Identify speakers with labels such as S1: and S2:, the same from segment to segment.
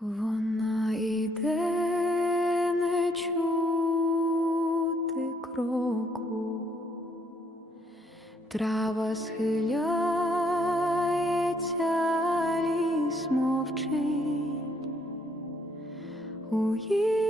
S1: Вона йде, не чути кроку, трава схиляється, ліс мовчить. У її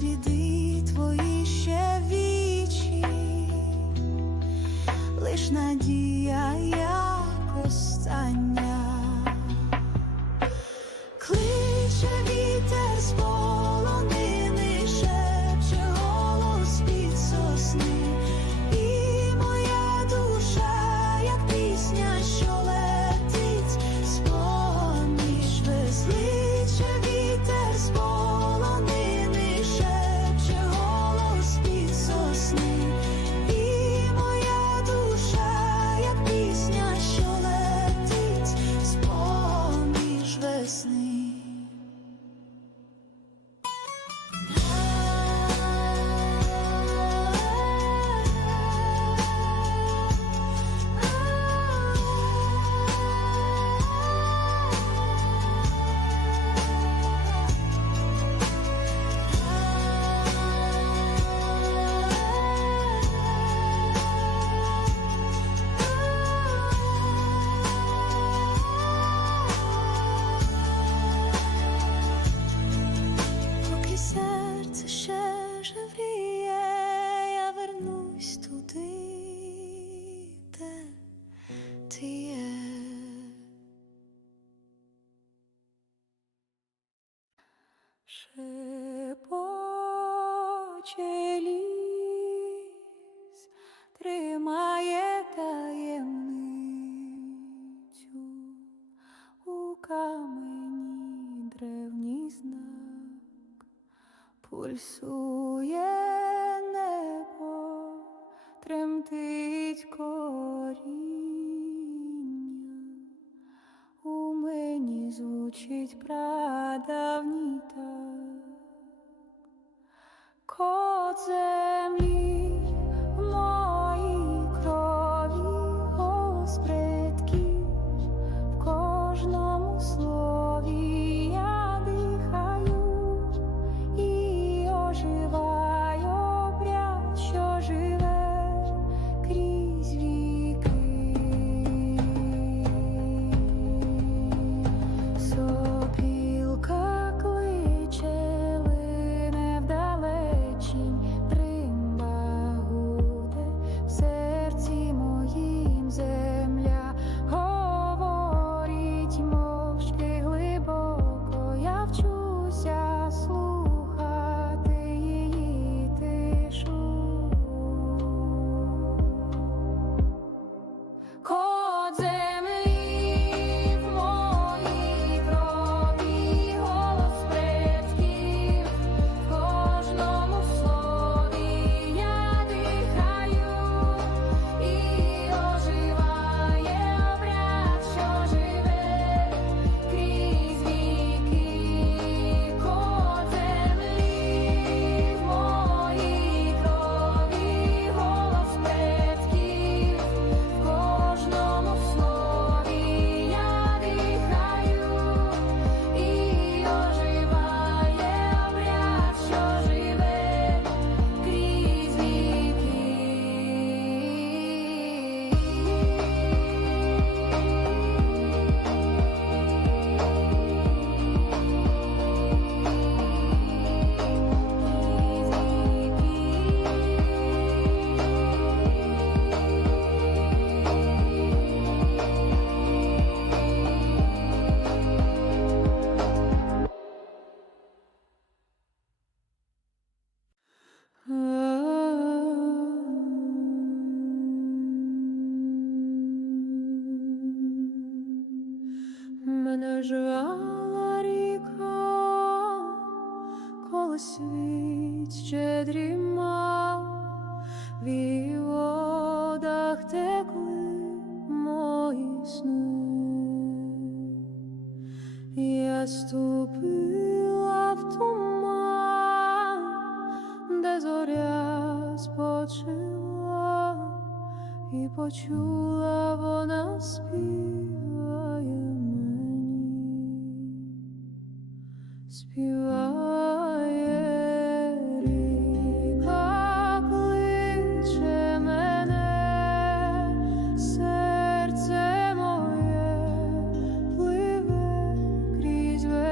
S1: сліди твої ще вічі, лиш надія. пульсує небо, тремтить коріння, у мені звучить правда. світ ще дріма.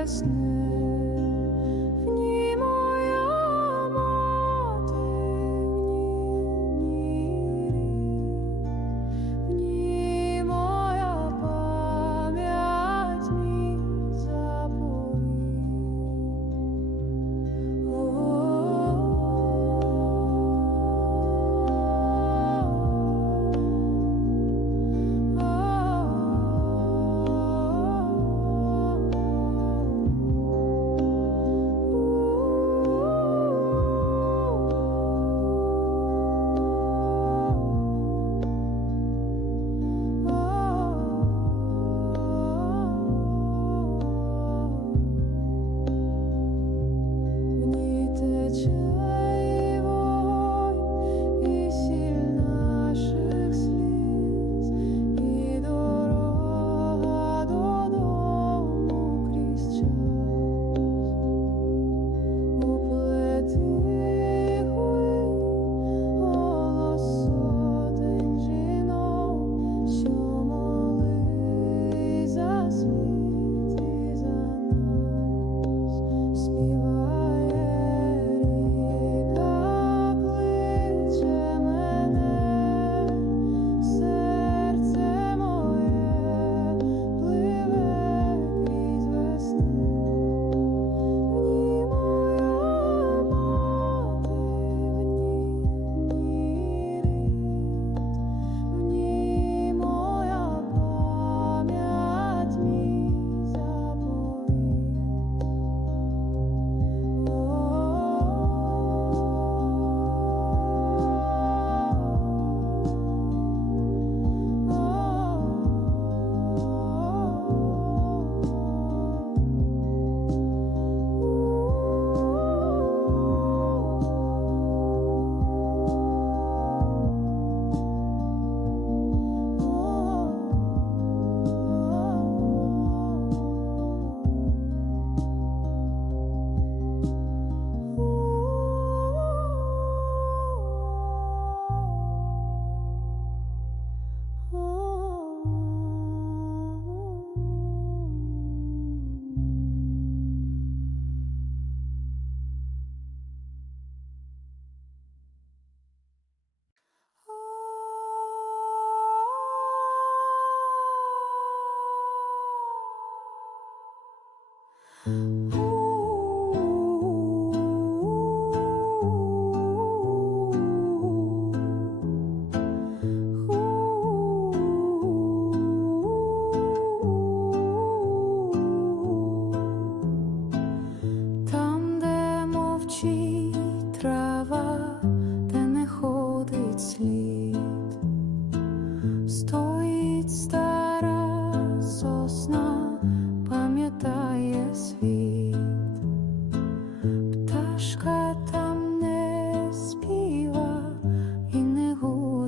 S1: last night.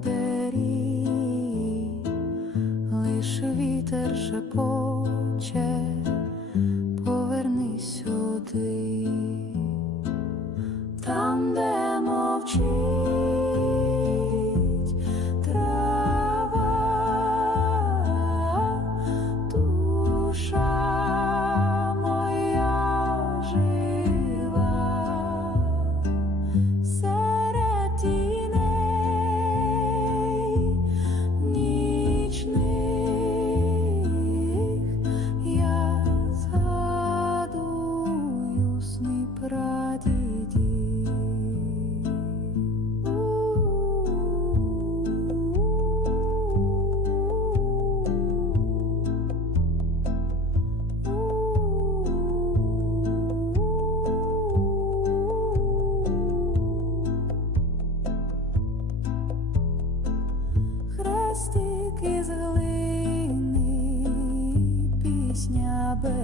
S1: буде рій, лиш вітер шепоче, повернись сюди, там, де мовчить.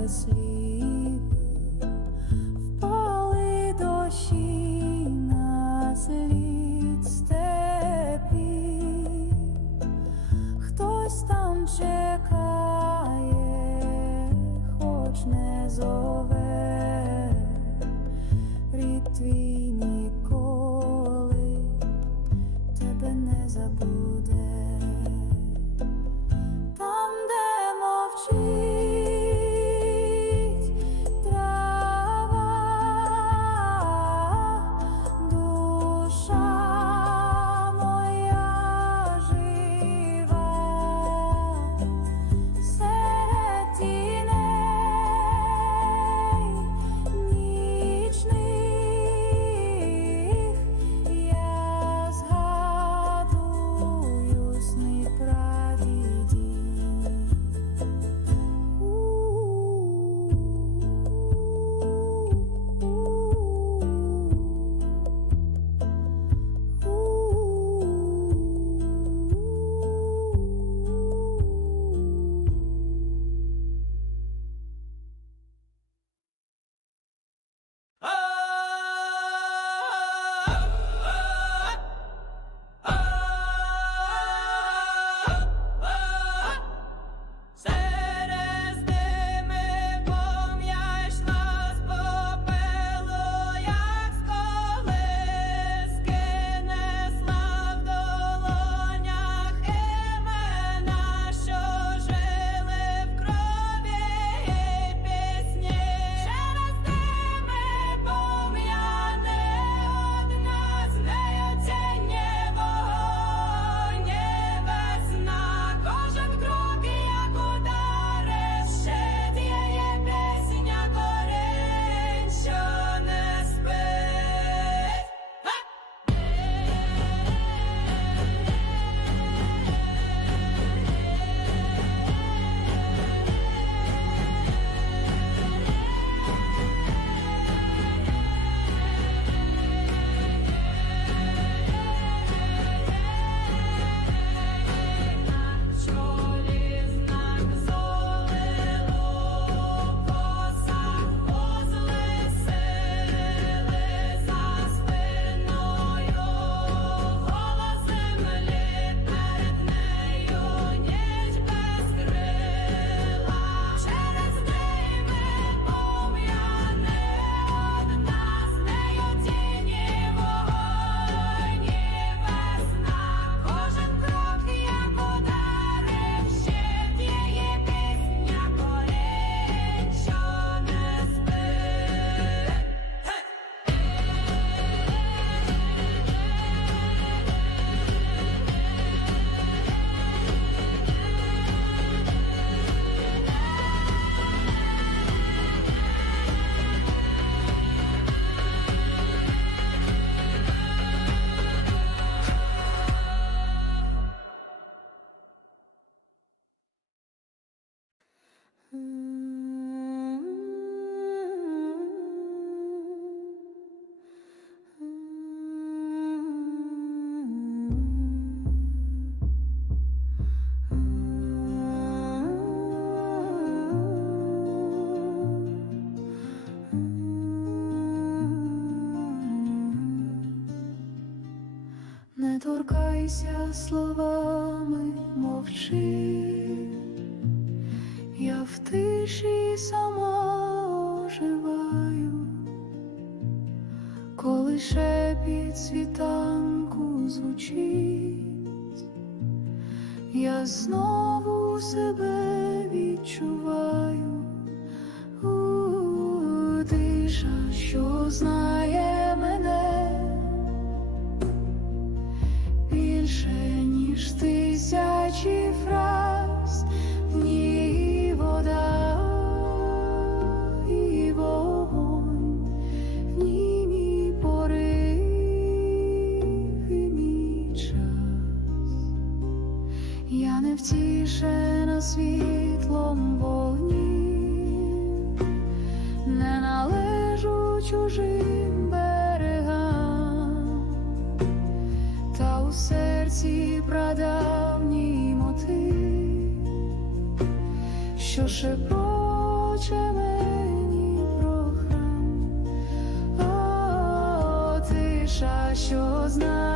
S1: asleep. Ділися словами мовчи, я в тиші сама оживаю, коли шепіт світанку звучить, я знову себе відчуваю, У -у -у, тиша, що знає. У серці прадавній мотив, що шепоче мені про О, тиша, що знає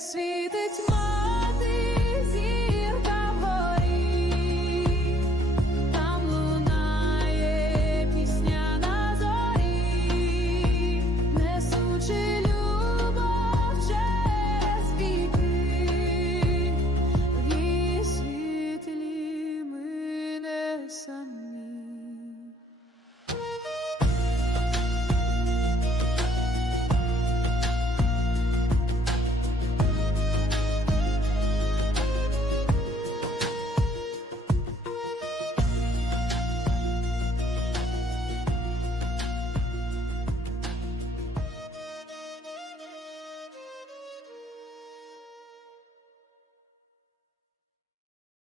S1: світить ма.